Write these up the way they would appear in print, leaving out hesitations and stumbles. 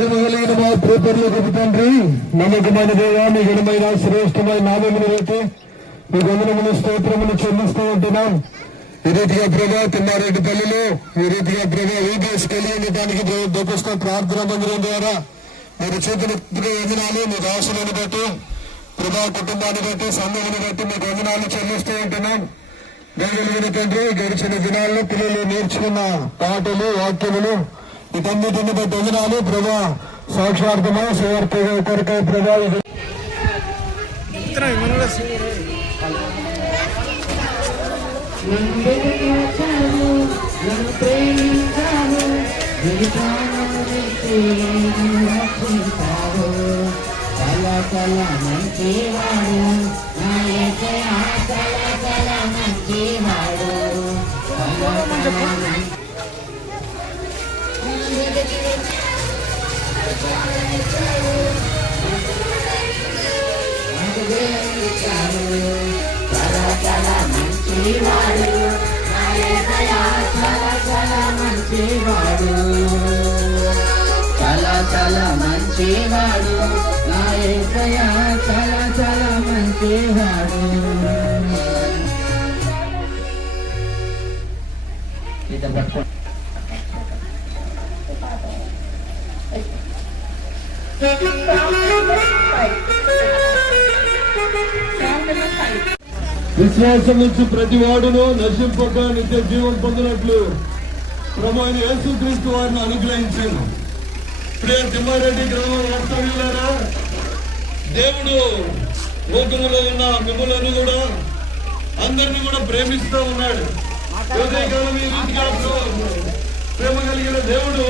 ప్రేమ కలిగిన మా ప్రేపర్లు తండ్రి, నమ్మకమైన దేవా, మీ ఘనమైన శ్రేష్టమైన నామమును బట్టి మీ వందనములు స్తోత్రములు చెల్లిస్తూ ఉంటున్నాం. ఈ రీతిగా ప్రభా తిమ్మారెడ్డి పల్లిలో ఈ రీతిగా ప్రభా వీడియోస్ కలిగి దానికి దొరికిస్తున్న ప్రార్థన మందిరం ద్వారా మీరు చేతులు వందనాలు మీకు అవసరాన్ని బట్టి ప్రభా కుటుంబాన్ని బట్టి సంఘాన్ని బట్టి మీకు వందనాలు చెల్లిస్తూ ఉంటున్నాం. దయగలిగిన తండ్రి, గడిచిన దినాల్లో పిల్లలు నేర్చుకున్న పాటలు వాక్యములు వీటన్నిటిని బట్టి వందనాలు ప్రభా. సాక్షార్థమా సువార్త కొరకై ప్రభా చాలా మంచివాడు నా యేసయ్య, చాలా మంచివాడు. విశ్వాసం నుంచి ప్రతి వాడును నశింపక నిత్య జీవం పొందినట్లు ప్రభు అయిన యేసుక్రీస్తు వారిని అనుగ్రహించాను. ప్రియ తిమ్మారెడ్డి గ్రామ వాస్తవ్యులారా, దేవుడు లోకములో ఉన్న మిమ్మల్ని కూడా అందరినీ కూడా ప్రేమిస్తూ ఉన్నాడు. ఉదయకాలం ఈ రీతిగా ప్రేమ కలిగిన దేవుడు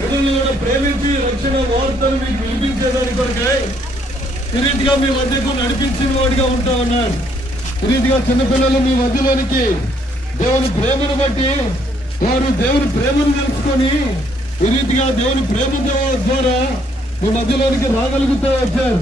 మిమ్మల్ని కూడా ప్రేమించి రక్షణ వార్తలు మీకు వినిపించేదాని కొరకై ఈ రీతిగా మీ మధ్యకు నడిపించిన వాడిగా ఉంటా ఉన్నాడు. ఈ రీతిగా చిన్నపిల్లలు మీ మధ్యలోనికి దేవుని ప్రేమను బట్టి వారు దేవుని ప్రేమను తెలుసుకొని ఈ రీతిగా దేవుని ప్రేమ ద్వారా మీ మధ్యలోనికి రాగలుగుతూ వచ్చారు.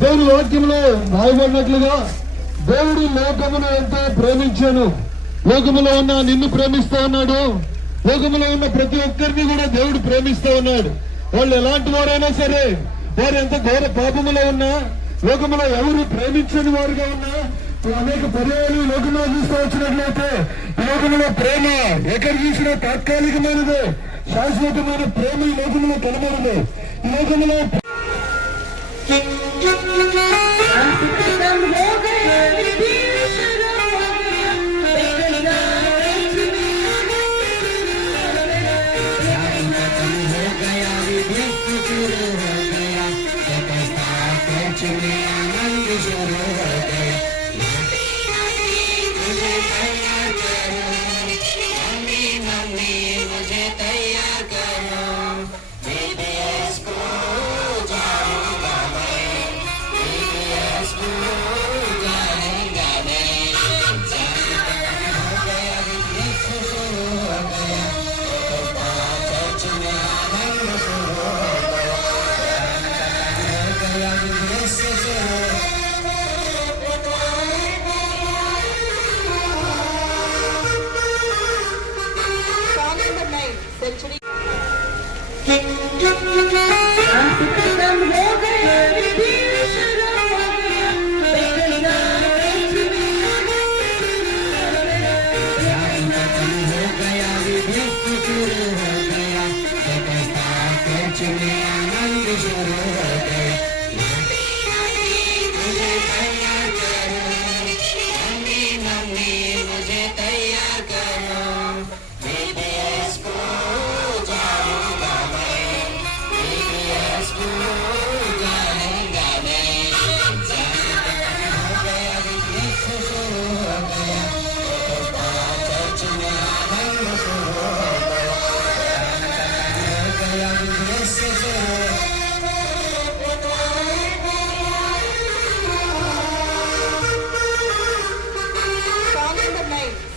దేవుని వాక్యంలో రాయబడినట్లుగా దేవుడు లోకమును ఎంతో ప్రేమించాను, లోకములో ఉన్న నిన్ను ప్రేమిస్తా ఉన్నాడు, లోకములో ఉన్న ప్రతి ఒక్కరిని కూడా దేవుడు ప్రేమిస్తా ఉన్నాడు. వాళ్ళు ఎలాంటి వారైనా సరే, వారు ఎంత ఘోర పాపములో ఉన్నా, లోకములో ఎవరు ప్రేమించని వారుగా ఉన్నా, అనేక పర్యాలు లోకంలో చూస్తూ వచ్చినట్లయితే ఈ లోకంలో ప్రేమ ఎక్కడ చూసినా తాత్కాలికమైనదే, శాశ్వతమైన ప్రేమ ఈ లోకంలో కనబడదు. ఈ లోకంలో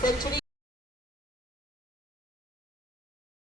century